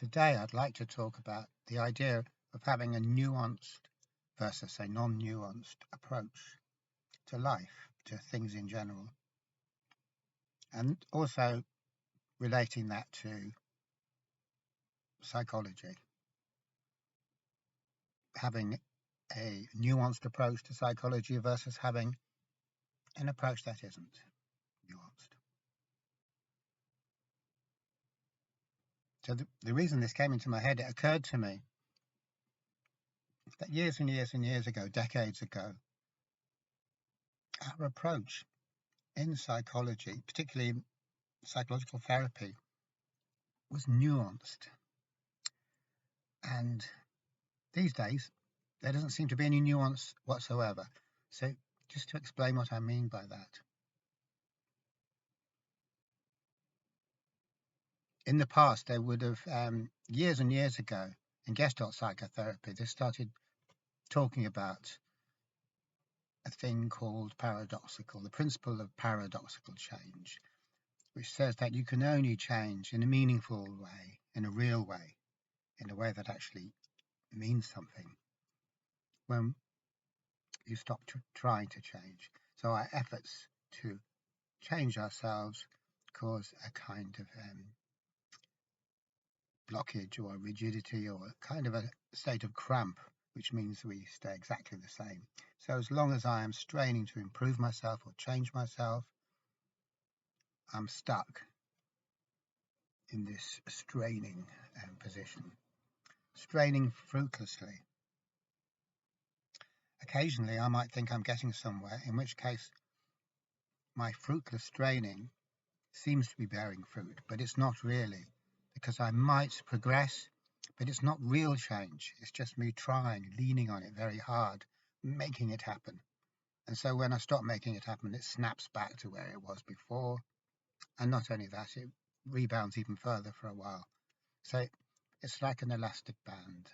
Today, I'd like to talk about the idea of having a nuanced versus a non-nuanced approach to life, to things in general, and also relating that to psychology. Having a nuanced approach to psychology versus having an approach that isn't nuanced. So the reason this came into my head, it occurred to me that years and years and years ago, decades ago, our approach in psychology, particularly psychological therapy, was nuanced. And these days, there doesn't seem to be any nuance whatsoever. So just to explain what I mean by that. In the past, there would have, years and years ago, in Gestalt psychotherapy, they started talking about a thing called paradoxical, the principle of paradoxical change, which says that you can only change in a meaningful way, in a real way, in a way that actually means something, when you stop trying to change. So our efforts to change ourselves cause a kind of blockage or rigidity or a kind of a state of cramp, which means we stay exactly the same. So as long as I am straining to improve myself or change myself, I'm stuck in this straining position, straining fruitlessly. Occasionally I might think I'm getting somewhere, in which case my fruitless straining seems to be bearing fruit, but it's not really, because I might progress, but it's not real change. It's just me trying, leaning on it very hard, making it happen. And so when I stop making it happen, it snaps back to where it was before. And not only that, it rebounds even further for a while. So it's like an elastic band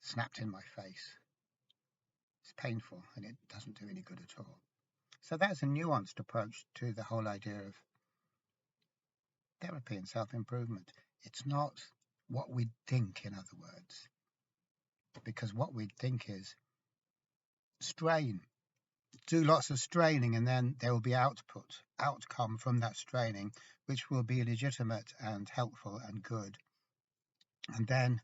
snapped in my face. It's painful and it doesn't do any good at all. So that's a nuanced approach to the whole idea of therapy and self-improvement. It's not what we think, in other words, because what we think is strain, do lots of straining, and then there will be outcome from that straining, which will be legitimate and helpful and good. And then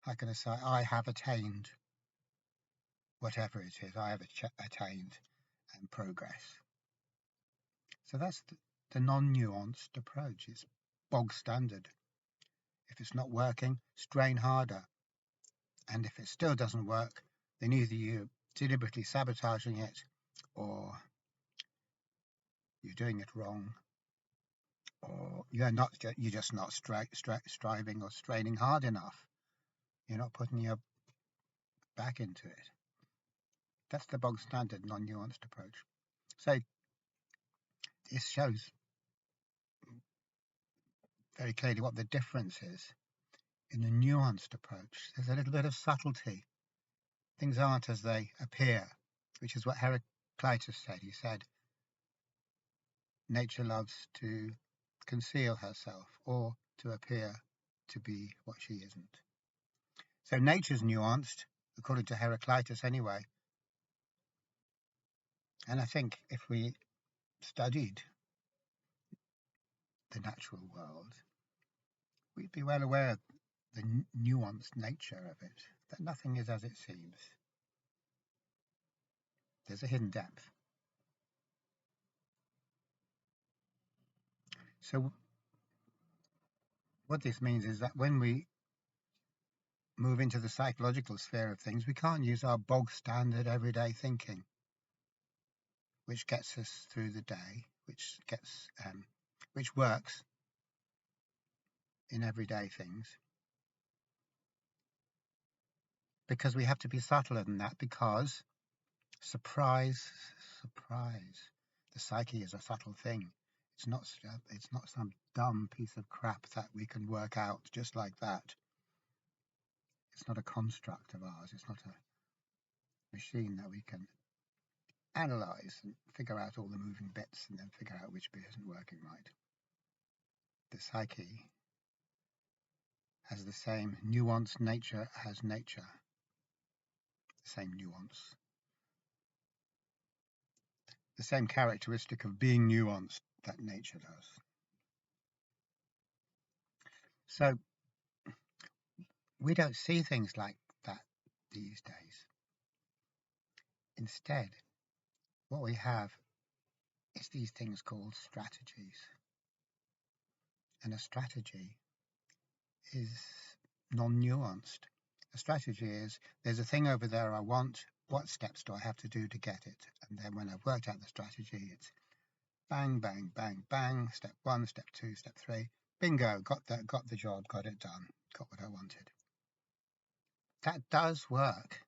how can I say, I have attained whatever it is, I have attained progress. So that's the non-nuanced approach. It's bog standard. If it's not working, strain harder. And if it still doesn't work, then either you're deliberately sabotaging it or you're doing it wrong, or you're just not striving or straining hard enough. You're not putting your back into it. That's the bog standard non-nuanced approach. So this shows very clearly what the difference is. In the nuanced approach, there's a little bit of subtlety. Things aren't as they appear, which is what Heraclitus said. He said, nature loves to conceal herself or to appear to be what she isn't. So nature's nuanced, according to Heraclitus anyway. And I think if we studied the natural world, we'd be well aware of the nuanced nature of it, that nothing is as it seems. There's a hidden depth. So what this means is that when we move into the psychological sphere of things, we can't use our bog standard everyday thinking, which gets us through the day, which works in everyday things, because we have to be subtler than that, because surprise, the psyche is a subtle thing. It's not some dumb piece of crap that we can work out just like that. It's not a construct of ours. It's not a machine that we can analyze and figure out all the moving bits and then figure out which bit isn't working right. The psyche has the same nuance nature as nature, the same nuance, the same characteristic of being nuanced that nature does. So we don't see things like that these days. Instead, what we have is these things called strategies. And a strategy is non-nuanced. A strategy is, there's a thing over there I want, what steps do I have to do to get it? And then when I've worked out the strategy, it's bang, bang, bang, bang, step 1, step 2, step 3, bingo, got the job, got it done, got what I wanted. That does work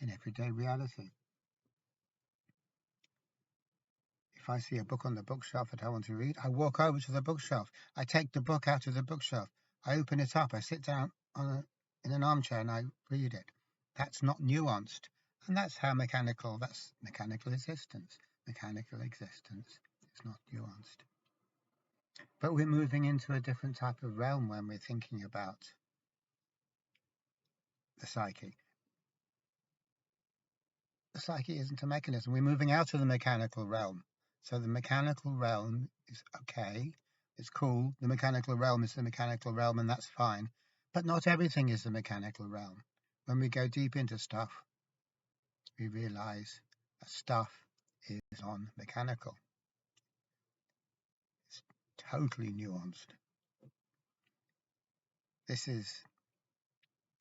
in everyday reality. If I see a book on the bookshelf that I want to read, I walk over to the bookshelf. I take the book out of the bookshelf. I open it up. I sit down in an armchair and I read it. That's not nuanced. And that's mechanical existence. Mechanical existence is not nuanced. But we're moving into a different type of realm when we're thinking about the psyche. The psyche isn't a mechanism. We're moving out of the mechanical realm. So the mechanical realm is okay. It's cool. The mechanical realm is the mechanical realm, and that's fine. But not everything is the mechanical realm. When we go deep into stuff, we realize that stuff is non-mechanical. It's totally nuanced. This is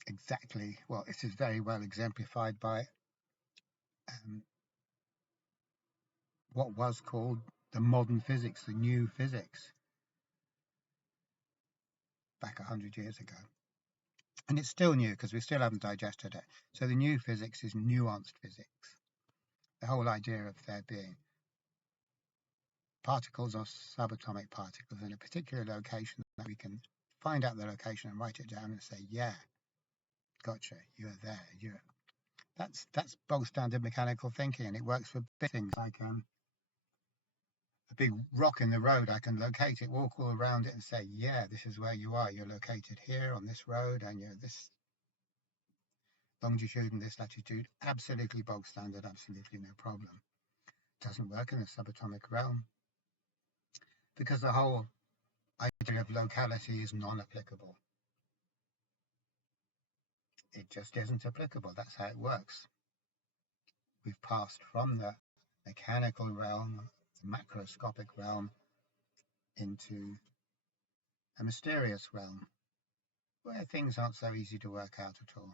exactly, well, this is very well exemplified by what was called the modern physics, the new physics, back 100 years ago. And it's still new because we still haven't digested it. So the new physics is nuanced physics. The whole idea of there being particles or subatomic particles in a particular location that we can find out the location and write it down and say, yeah, gotcha, you're there. That's bog standard mechanical thinking, and it works for big things like a big rock in the road. I can locate it, walk all around it and say, yeah, this is where you are. You're located here on this road and you're this longitude and this latitude. Absolutely bog standard, absolutely no problem. Doesn't work in the subatomic realm because the whole idea of locality is non-applicable. It just isn't applicable. That's how it works. We've passed from the mechanical realm, the macroscopic realm, into a mysterious realm where things aren't so easy to work out at all.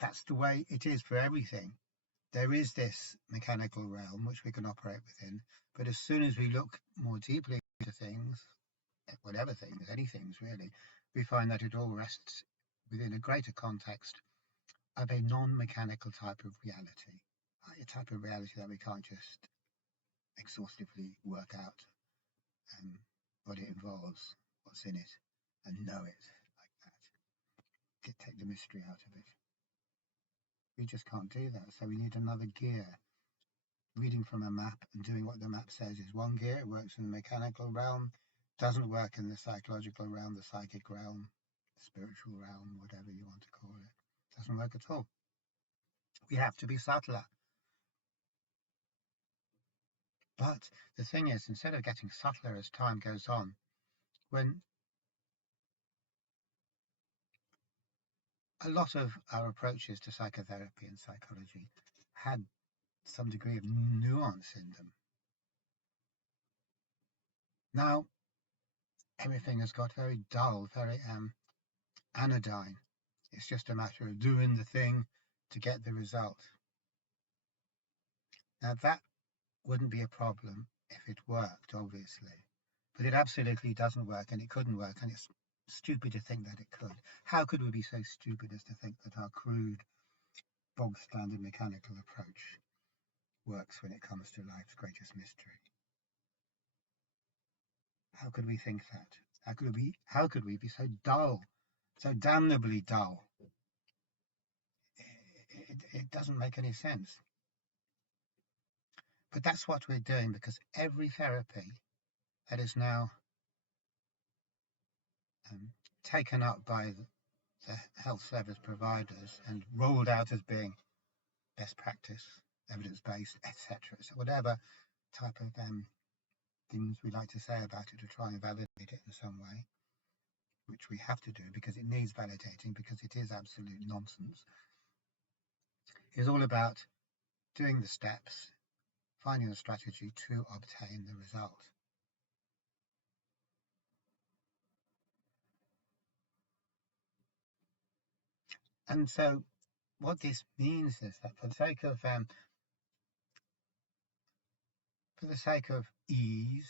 That's the way it is for everything. There is this mechanical realm which we can operate within, but as soon as we look more deeply into things, whatever things, any things really, we find that it all rests within a greater context of a non-mechanical type of reality, a type of reality that we can't just exhaustively work out what it involves, what's in it, and know it like that. Take the mystery out of it. We just can't do that, so we need another gear. Reading from a map and doing what the map says is one gear. It works in the mechanical realm, doesn't work in the psychological realm, the psychic realm, the spiritual realm, whatever you want to call it. Doesn't work at all. We have to be subtler. But the thing is, instead of getting subtler as time goes on, when a lot of our approaches to psychotherapy and psychology had some degree of nuance in them. Now, everything has got very dull, very anodyne. It's just a matter of doing the thing to get the result. Now, that wouldn't be a problem if it worked, obviously. But it absolutely doesn't work, and it couldn't work, and it's stupid to think that it could. How could we be so stupid as to think that our crude, bog standard mechanical approach works when it comes to life's greatest mystery? How could we think that? How could we be so dull, so damnably dull? It doesn't make any sense. But that's what we're doing, because every therapy that is now taken up by the health service providers and rolled out as being best practice, evidence-based, etc. So whatever type of things we like to say about it to try and validate it in some way, which we have to do because it needs validating, because it is absolute nonsense, is all about doing the steps, finding the strategy to obtain the result. And so what this means is that for the sake of ease,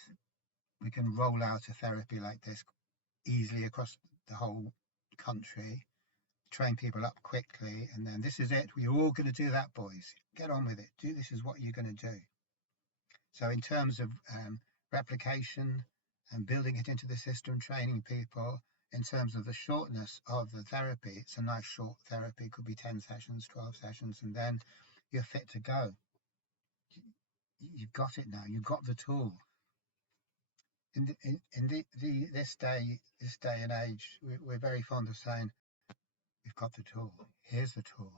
we can roll out a therapy like this easily across the whole country, train people up quickly, and then this is it. We're all going to do that, boys. Get on with it. This is what you're going to do. So in terms of replication and building it into the system, training people, in terms of the shortness of the therapy, it's a nice short therapy, could be 10 sessions, 12 sessions, and then you're fit to go. You've got it now. You've got the tool. This day and age, we're very fond of saying, we've got the tool. Here's the tool.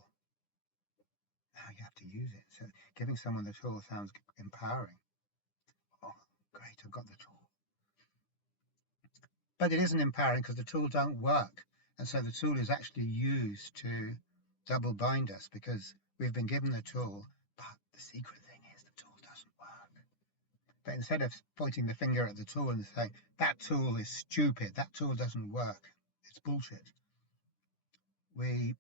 Now you have to use it. So giving someone the tool sounds empowering. Oh, great, I've got the tool. But it isn't empowering because the tool don't work. And so the tool is actually used to double bind us because we've been given the tool, but the secret thing is the tool doesn't work. But instead of pointing the finger at the tool and saying, that tool is stupid, that tool doesn't work, it's bullshit, we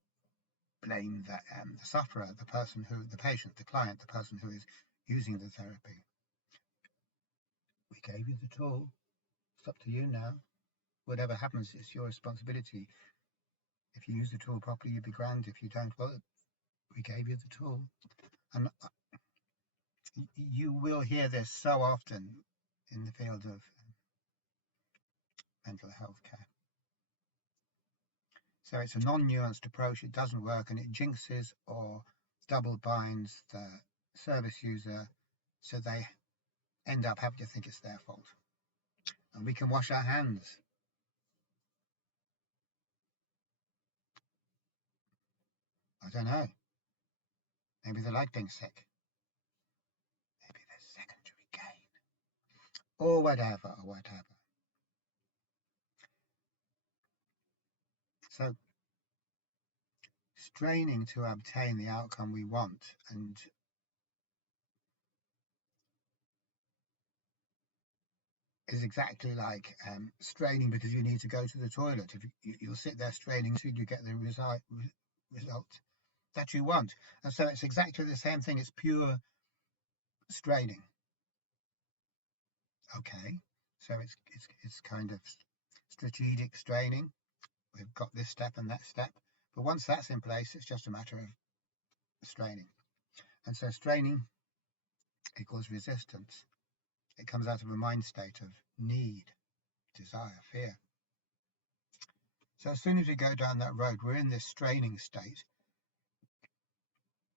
blame the sufferer, the patient, the client, the person who is using the therapy. We gave you the tool. It's up to you now. Whatever happens, it's your responsibility. If you use the tool properly, you'd be grand. If you don't, well, we gave you the tool. And you will hear this so often in the field of mental health care. So it's a non-nuanced approach. It doesn't work, and it jinxes or double binds the service user, so they end up having to think it's their fault. And we can wash our hands. I don't know. Maybe they like being sick. Maybe there's secondary gain. Or whatever. So straining to obtain the outcome we want, and is exactly like straining because you need to go to the toilet. If you'll sit there straining until you get the result that you want. And so it's exactly the same thing. It's pure straining. Okay, so it's kind of strategic straining. We've got this step and that step, but once that's in place, it's just a matter of straining. And so straining equals resistance. It comes out of a mind state of need, desire, fear. So as soon as we go down that road, we're in this straining state.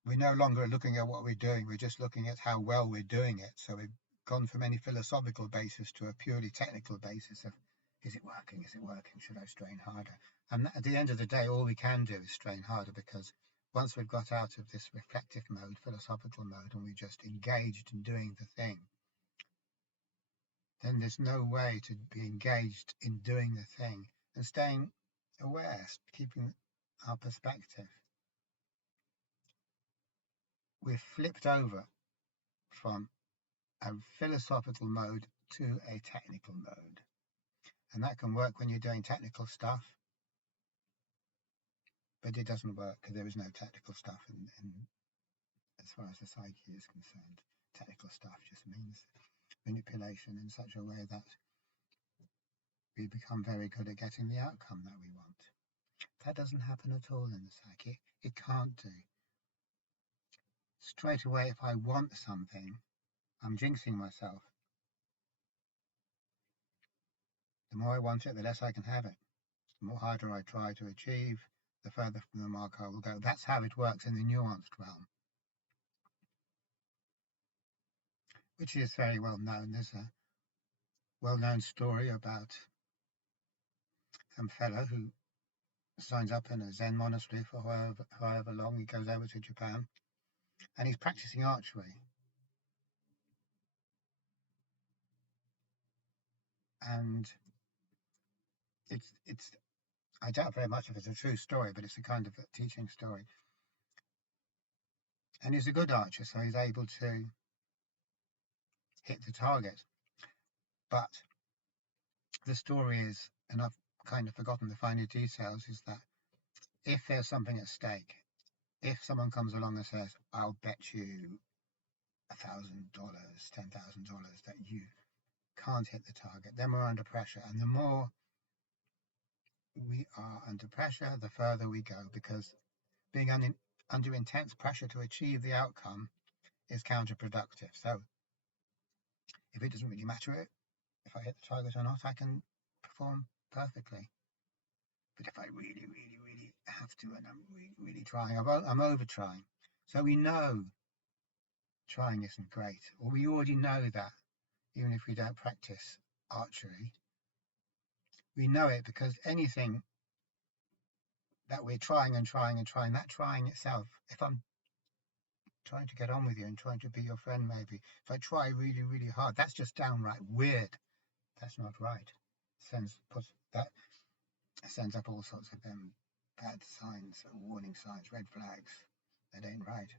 We're no longer looking at what we're doing, we're just looking at how well we're doing it. So we've gone from any philosophical basis to a purely technical basis of, is it working? Is it working? Should I strain harder? And at the end of the day, all we can do is strain harder, because once we've got out of this reflective mode, philosophical mode, and we just engaged in doing the thing, then there's no way to be engaged in doing the thing and staying aware, keeping our perspective. We've flipped over from a philosophical mode to a technical mode. And that can work when you're doing technical stuff, but it doesn't work because there is no technical stuff in as far as the psyche is concerned. Technical stuff just means manipulation in such a way that we become very good at getting the outcome that we want. That doesn't happen at all in the psyche. It can't do. Straight away, if I want something, I'm jinxing myself. The more I want it, the less I can have it. The more harder I try to achieve, the further from the mark I will go. That's how it works in the nuanced realm, which is very well known. There's a well-known story about some fellow who signs up in a Zen monastery for however long. He goes over to Japan and he's practicing archery. And it's I doubt very much if it's a true story, but it's a kind of a teaching story. And he's a good archer, so he's able to hit the target. But the story is, and I've kind of forgotten the finer details, is that if there's something at stake, if someone comes along and says, I'll bet you $1,000, $10,000 that you can't hit the target, then we're under pressure. And the more we are under pressure, the further we go, because being under intense pressure to achieve the outcome is counterproductive. So if it doesn't really matter if I hit the target or not, I can perform perfectly. But if I really, really, really have to, and I'm really, really trying, I'm over trying. So we know trying isn't great, or we already know that, even if we don't practice archery. We know it because anything that we're trying and trying and trying, that trying itself, if I'm trying to get on with you and trying to be your friend, maybe, if I try really, really hard, that's just downright weird. That's not right. That sends up all sorts of bad signs, warning signs, red flags. That ain't right.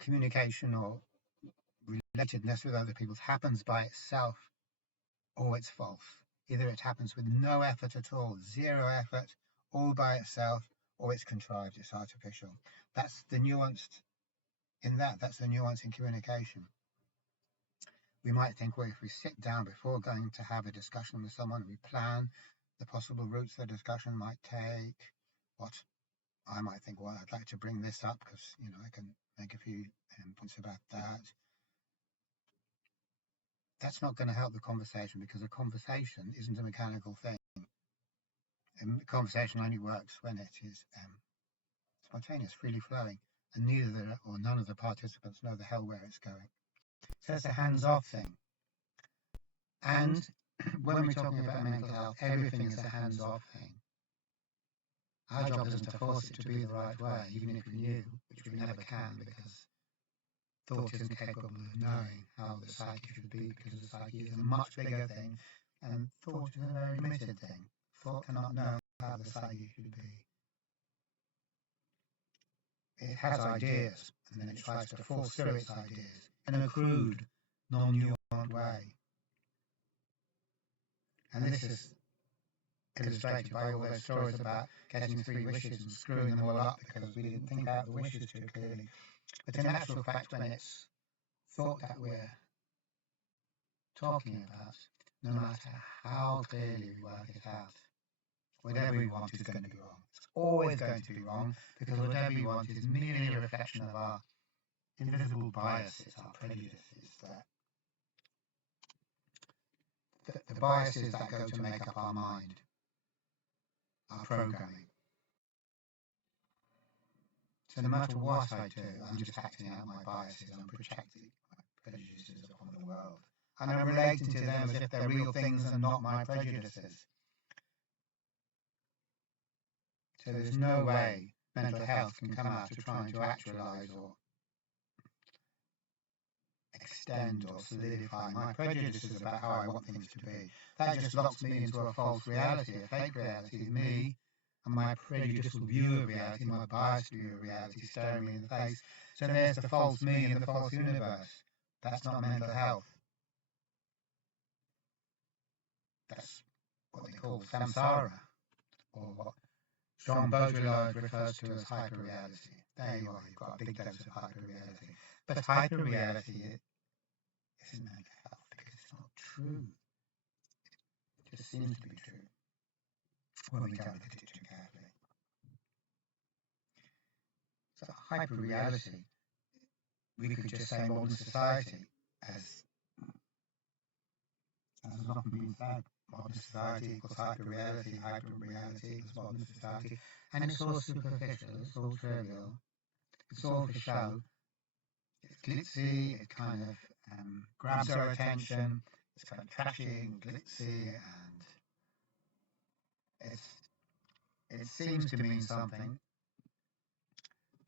Communication or relatedness with other people happens by itself, or it's false. Either it happens with no effort at all, zero effort, all by itself, or it's contrived, it's artificial. That's the nuance in that. That's the nuance in communication. We might think, well, if we sit down before going to have a discussion with someone, we plan the possible routes the discussion might take, what I might think, well, I'd like to bring this up because, I can make a few points about that. That's not going to help the conversation, because a conversation isn't a mechanical thing. A conversation only works when it is spontaneous, freely flowing, and neither or none of the participants know the hell where it's going. So it's a hands-off thing. And when we're talking about mental health, everything is a hands-off thing. Our job isn't to force it to be the right way, even if we knew, which we never can, because thought isn't capable of knowing how the psyche should be, because the psyche is a much bigger thing, and thought is a very limited thing. Thought cannot know how the psyche should be. It has ideas, and then it tries to force through its ideas in a crude, non-nuanced way. And this is illustrated by all those stories about getting 3 wishes and screwing them all up because we didn't think out the wishes too clearly. But in actual fact, when it's thought that we're talking about, no matter how clearly we work it out, whatever we want is going to be wrong. It's always going to be wrong, because whatever we want is merely a reflection of our invisible biases, our prejudices, the biases that go to make up our mind, our programming. So no matter what I do, I'm just acting out my biases, I'm projecting my prejudices upon the world, and I'm relating to them as if they're real things and not my prejudices. So there's no way mental health can come out of trying to actualise or extend or solidify my prejudices about how I want things to be. That just locks me into a false reality, a fake reality, me and my prejudicial view of reality, my biased view of reality staring me in the face. So there's the false me and the false universe. That's not mental health. That's what they call samsara, or what Jean Baudrillard refers to as hyperreality. There you are, you've got a big dose of hyperreality. But hyperreality isn't mental health, because it's not true. It just seems to be true when we don't look at it too carefully. So hyperreality, we could just say modern society, as has often been said. Modern society equals hyperreality equals modern society. And it's all superficial, it's all trivial, it's all for show. It's glitzy, it kind of grabs our attention, It's kind of trashy and glitzy, and it seems to mean something,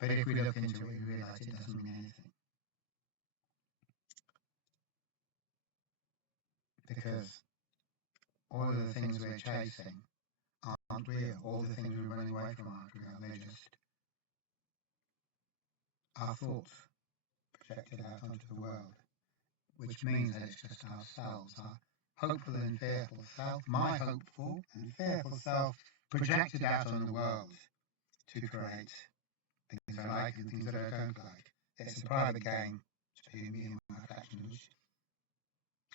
but if we look into it, we realise it doesn't mean anything. Because all of the things we're chasing aren't real. All the things we're running away from aren't real. They're just our thoughts projected out onto the world, which means that it's just ourselves, our hopeful and fearful self, my hopeful and fearful self projected out on the world to create things I like and things that I don't like. It's a private game between me and my reflection, which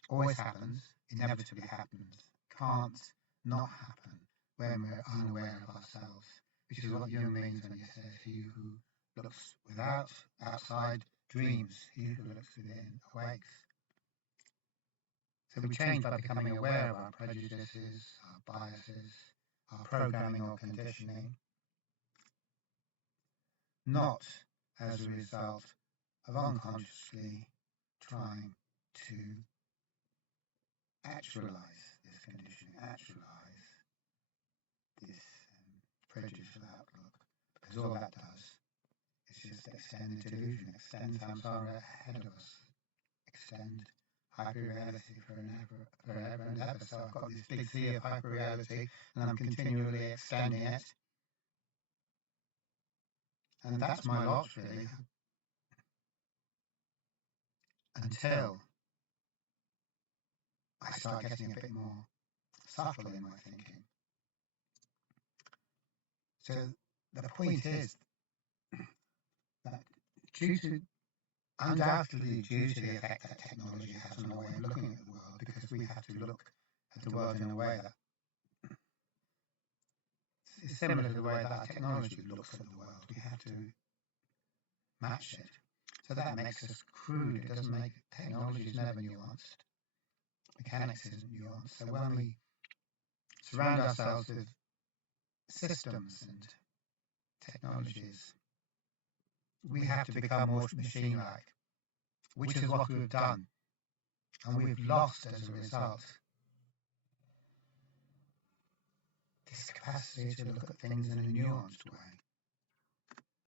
always happens, inevitably happens, can't not happen when we're unaware of ourselves, which is what Jung means when he says, he who looks without, outside, dreams, he who looks within, awakes. So we change by becoming aware of our prejudices, our biases, our programming or conditioning, not as a result of unconsciously trying to actualize this conditioning, actualize this prejudicial outlook, because all that does is just extend the delusion, extend samsara ahead of us, extend hyperreality forever and ever. So I've got this big sea of hyperreality and I'm continually extending it. And that's my lot, really, until I start getting a bit more subtle in my thinking. So the point is that undoubtedly due to the effect that technology has on our way of looking at the world, because we have to look at the world in a way that is similar to the way that our technology looks at the world. We have to match it. So that makes us crude. It doesn't make technology is never nuanced. Mechanics isn't nuanced. So when we surround ourselves with systems and technologies, we have to become more machine-like, which is what we've done. And we've lost, as a result, this capacity to look at things in a nuanced way.